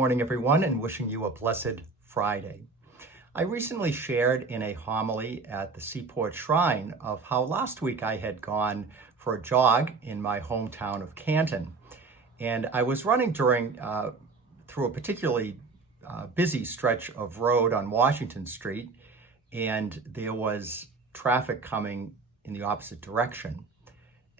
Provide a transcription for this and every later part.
Morning, everyone, and wishing you a blessed Friday. I recently shared in a homily at the Seaport Shrine of how last week I had gone for a jog in my hometown of Canton. And I was running through a particularly busy stretch of road on Washington Street, and there was traffic coming in the opposite direction.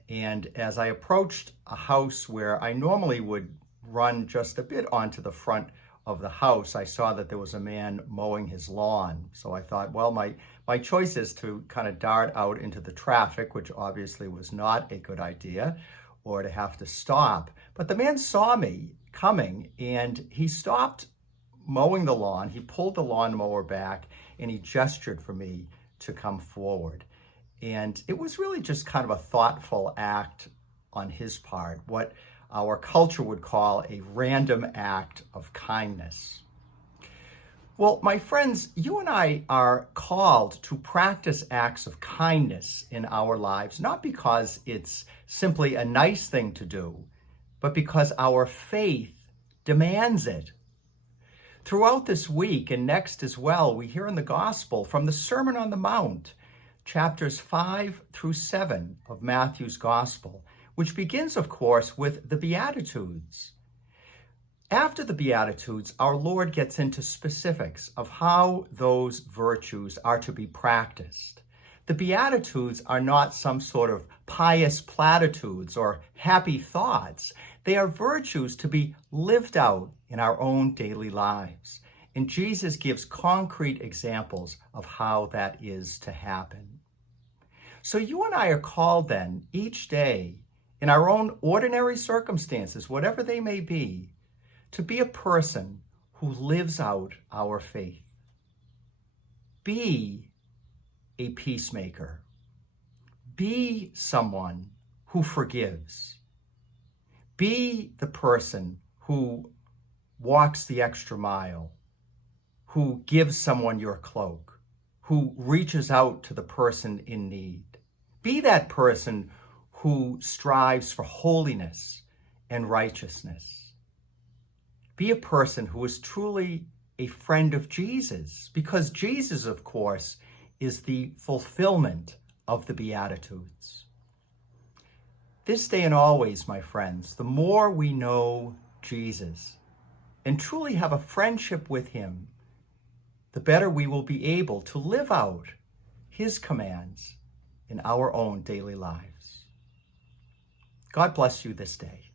And as I approached a house where I normally would run just a bit onto the front of the house, I saw that there was a man mowing his lawn. So I thought, well, my choice is to kind of dart out into the traffic, which obviously was not a good idea, or to have to stop. But the man saw me coming and he stopped mowing the lawn. He pulled the lawnmower back and he gestured for me to come forward. And it was really just kind of a thoughtful act on his part, what our culture would call a random act of kindness. Well, my friends, you and I are called to practice acts of kindness in our lives, not because it's simply a nice thing to do, but because our faith demands it. Throughout this week and next as well, we hear in the Gospel from the Sermon on the Mount, chapters 5 through 7 of Matthew's Gospel, which begins, of course, with the Beatitudes. After the Beatitudes, our Lord gets into specifics of how those virtues are to be practiced. The Beatitudes are not some sort of pious platitudes or happy thoughts. They are virtues to be lived out in our own daily lives. And Jesus gives concrete examples of how that is to happen. So you and I are called then each day, in our own ordinary circumstances, whatever they may be a person who lives out our faith. Be a peacemaker. Be someone who forgives. Be the person who walks the extra mile, who gives someone your cloak, who reaches out to the person in need. Be that person who strives for holiness and righteousness. Be a person who is truly a friend of Jesus, because Jesus, of course, is the fulfillment of the Beatitudes. This day and always, my friends, the more we know Jesus and truly have a friendship with him, the better we will be able to live out his commands in our own daily lives. God bless you this day.